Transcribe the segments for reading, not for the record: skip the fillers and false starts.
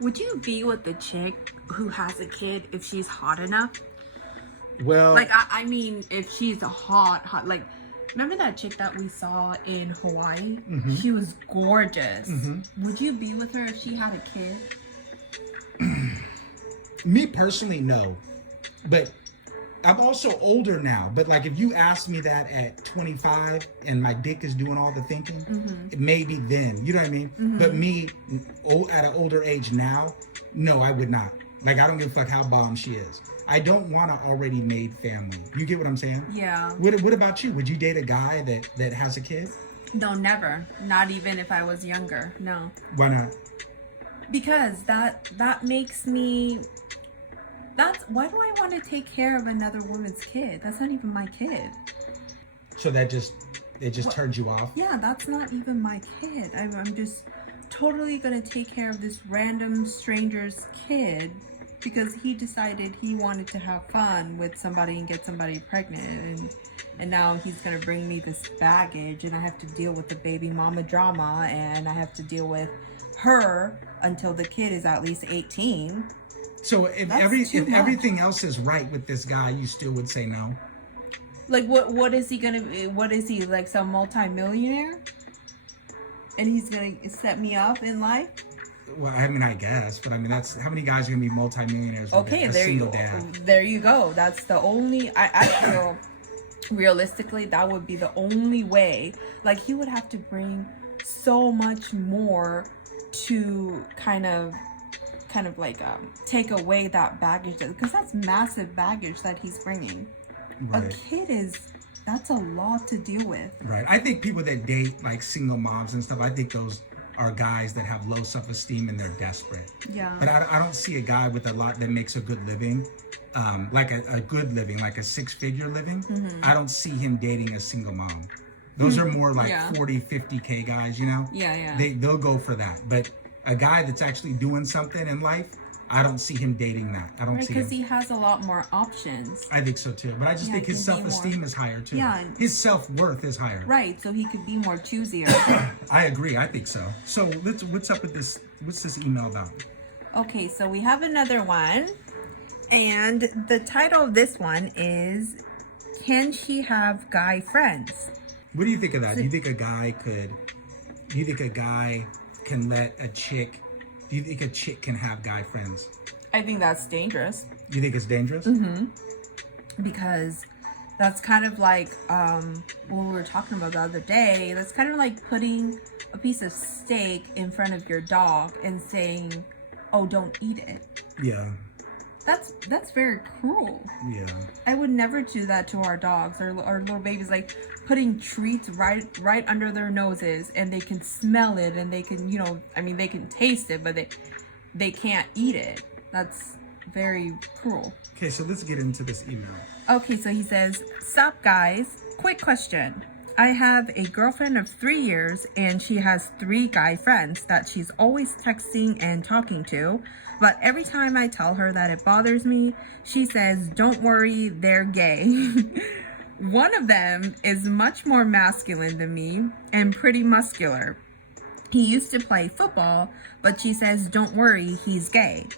Would you be with the chick who has a kid if she's hot enough? Well, Like, I mean, if she's a hot, like, remember that chick that we saw in Hawaii? Mm-hmm. She was gorgeous. Mm-hmm. Would you be with her if she had a kid? Me personally, no. But I'm also older now. But like, if you asked me that at 25 and my dick is doing all the thinking, maybe then. You know what I mean? But me, at an older age now, no, I would not. Like, I don't give a fuck how bomb she is. I don't want an already made family. You get what I'm saying? Yeah. What about you? Would you date a guy that has a kid? No, never. Not even if I was younger. No. Why not? Because that makes me... Why do I want to take care of another woman's kid? That's not even my kid. So it just turns you off? Yeah, that's not even my kid. I'm just totally going to take care of this random stranger's kid because he decided he wanted to have fun with somebody and get somebody pregnant, and now he's going to bring me this baggage, and I have to deal with the baby mama drama, and I have to deal with her until the kid is at least 18. So if everything else is right with this guy, you still would say no? Like, what is he gonna be? What is he, like, some multi-millionaire? And he's gonna set me up in life? Well, I mean, I guess, but I mean, that's how many guys are gonna be multi-millionaires with a single dad? There you go. That's the only, I feel, realistically, that would be the only way. Like, he would have to bring so much more to kind of like take away that baggage, because that's massive baggage that he's bringing. Right. A kid that's a lot to deal with. Right. I think people that date like single moms and stuff, I think those are guys that have low self-esteem and they're desperate. Yeah. But I don't see a guy with a lot that makes a good living, like a good living, like a six-figure living. Mm-hmm. I don't see him dating a single mom. Those are more like 40, 50K guys, you know? Yeah. They'll go for that. But a guy that's actually doing something in life, I don't see him dating that. I don't see him. Because he has a lot more options. I think so too. But I just think his self-esteem is higher too. Yeah. His self-worth is higher. Right. So he could be more choosier. I agree. I think so. So what's up with this? What's this email about? Okay. So we have another one. And the title of this one is, Can She Have Guy Friends? What do you think of that? Do you think a guy can let a chick... Do you think a chick can have guy friends? I think that's dangerous. You think it's dangerous? Mm-hmm. Because that's kind of like what we were talking about the other day. That's kind of like putting a piece of steak in front of your dog and saying, "Oh, don't eat it." Yeah. That's very cruel. Yeah. I would never do that to our dogs or little babies. Like putting treats right under their noses, and they can smell it, and they can, they can taste it, but they can't eat it. That's very cruel. Okay, so let's get into this email. Okay, so he says, "Sup guys, quick question. I have a girlfriend of 3 years, and she has 3 guy friends that she's always texting and talking to. But every time I tell her that it bothers me, she says, 'Don't worry, they're gay.' One of them is much more masculine than me and pretty muscular. He used to play football, but she says, 'Don't worry, he's gay.'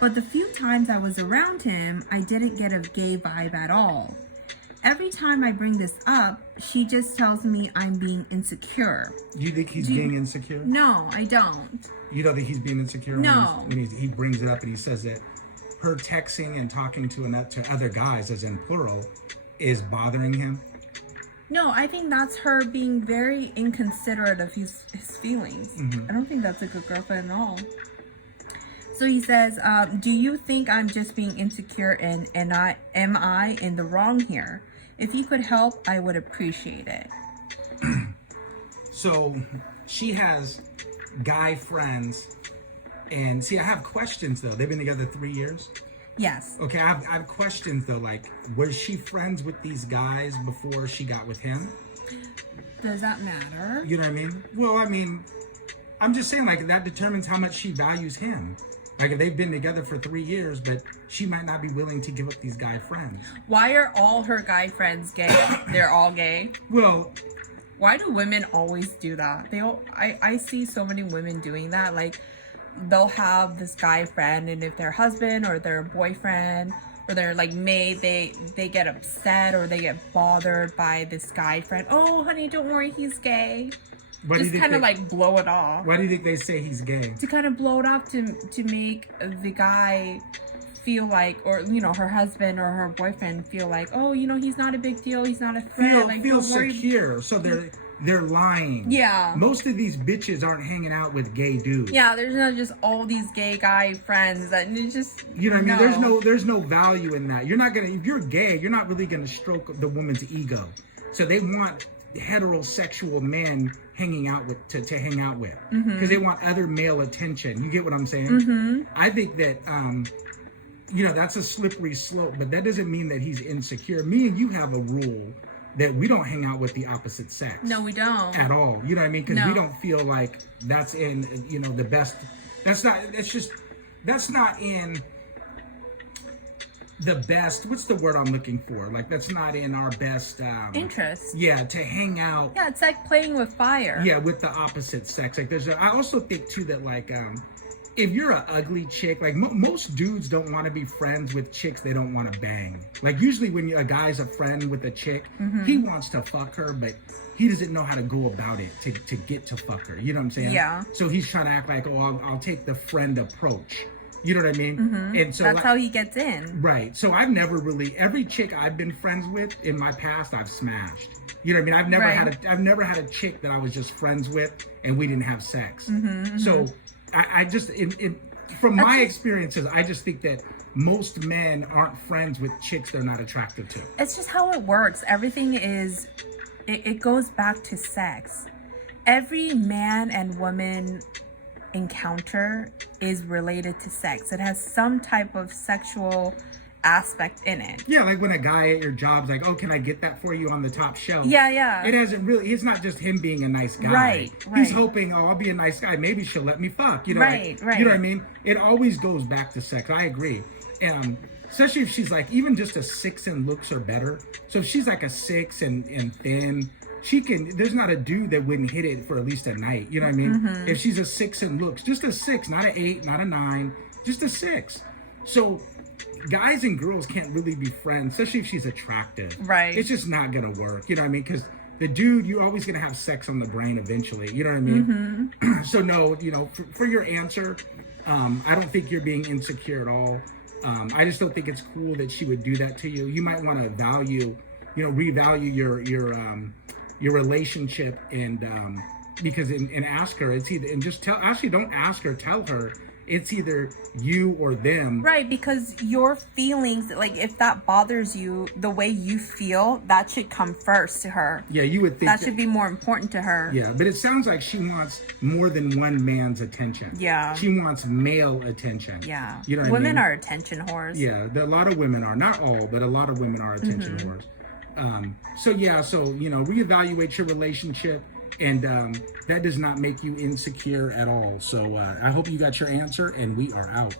But the few times I was around him, I didn't get a gay vibe at all. Every time I bring this up, she just tells me I'm being insecure." Do you think he's being insecure? No, I don't. You don't think he's being insecure? No. When he brings it up and he says that her texting and talking to other guys, as in plural, is bothering him? No, I think that's her being very inconsiderate of his feelings. Mm-hmm. I don't think that's a good girlfriend at all. So he says, "Do you think I'm just being insecure and am I in the wrong here? If you could help, I would appreciate it." So she has guy friends, and see, I have questions though. They've been together 3 years. Yes. Okay, I have questions though. Like, was she friends with these guys before she got with him? Does that matter? You know what I mean? Well, I mean, I'm just saying, like, that determines how much she values him. Like, if they've been together for 3 years, but she might not be willing to give up these guy friends. Why are all her guy friends gay? They're all gay? Well, why do women always do that? I see so many women doing that. Like, they'll have this guy friend, and if their husband or their boyfriend or their like mate, they get upset or they get bothered by this guy friend. Oh, honey, don't worry, he's gay. Just kind of like blow it off. Why do you think they say he's gay? To kind of blow it off to make the guy feel like, or you know, her husband or her boyfriend feel like, oh, you know, he's not a big deal, he's not a threat. Feel secure. So they're lying. Yeah. Most of these bitches aren't hanging out with gay dudes. Yeah, there's not just all these gay guy friends that it's just, you know what I mean? There's no value in that. You're not gonna, if you're gay, you're not really gonna stroke the woman's ego. So they want heterosexual men hanging out with to hang out with because they want other male attention. You get what I'm saying? I think that you know, that's a slippery slope, but that doesn't mean that he's insecure. Me and you have a rule that we don't hang out with the opposite sex. No, we don't. At all. You know what I mean? Because we don't feel like that's in, you know, the best. That's not in the best. What's the word I'm looking for? Like, that's not in our best interest. Yeah, to hang out. Yeah, it's like playing with fire. Yeah, with the opposite sex. Like, I also think too that like, if you're an ugly chick, like most dudes don't want to be friends with chicks they don't want to bang. Like usually when a guy's a friend with a chick, he wants to fuck her, but he doesn't know how to go about it to get to fuck her. You know what I'm saying? Yeah. So he's trying to act like, oh, I'll take the friend approach. You know what I mean? And so that's how he gets in. Right. So I've never really, every chick I've been friends with in my past, I've smashed. You know what I mean? I've never had a chick that I was just friends with and we didn't have sex. So I just, from my experiences, I just think that most men aren't friends with chicks they're not attracted to. It's just how it works. Everything is, it goes back to sex. Every man and woman encounter is related to sex. It has some type of sexual aspect in it. Yeah, like when a guy at your job's like, oh, can I get that for you on the top shelf? Yeah. It hasn't really, it's not just him being a nice guy. Right. He's hoping, oh, I'll be a nice guy. Maybe she'll let me fuck. You know, right. You know what I mean? It always goes back to sex. I agree. And especially if she's like, even just a 6 in looks or better. So if she's like a 6 and thin, there's not a dude that wouldn't hit it for at least a night. You know what I mean? If she's a 6 in looks, just a 6, not an 8, not a 9, just a 6. So guys and girls can't really be friends, especially if she's attractive. Right. It's just not gonna work. You know what I mean? Because the dude, you're always gonna have sex on the brain eventually. You know what I mean? So no, you know, for your answer, I don't think you're being insecure at all. I just don't think it's cool that she would do that to you. You might want to revalue your relationship and because and ask her. It's either, and just don't ask her. Tell her. It's either you or them. Right, because your feelings, like if that bothers you, the way you feel, that should come first to her. Yeah, you would think that should be more important to her. Yeah, but it sounds like she wants more than one man's attention. Yeah. She wants male attention. Yeah. You know what women I mean? are attention whores. Yeah, a lot of women are. Not all, but a lot of women are attention whores. So reevaluate your relationship. And that does not make you insecure at all. So I hope you got your answer, and we are out.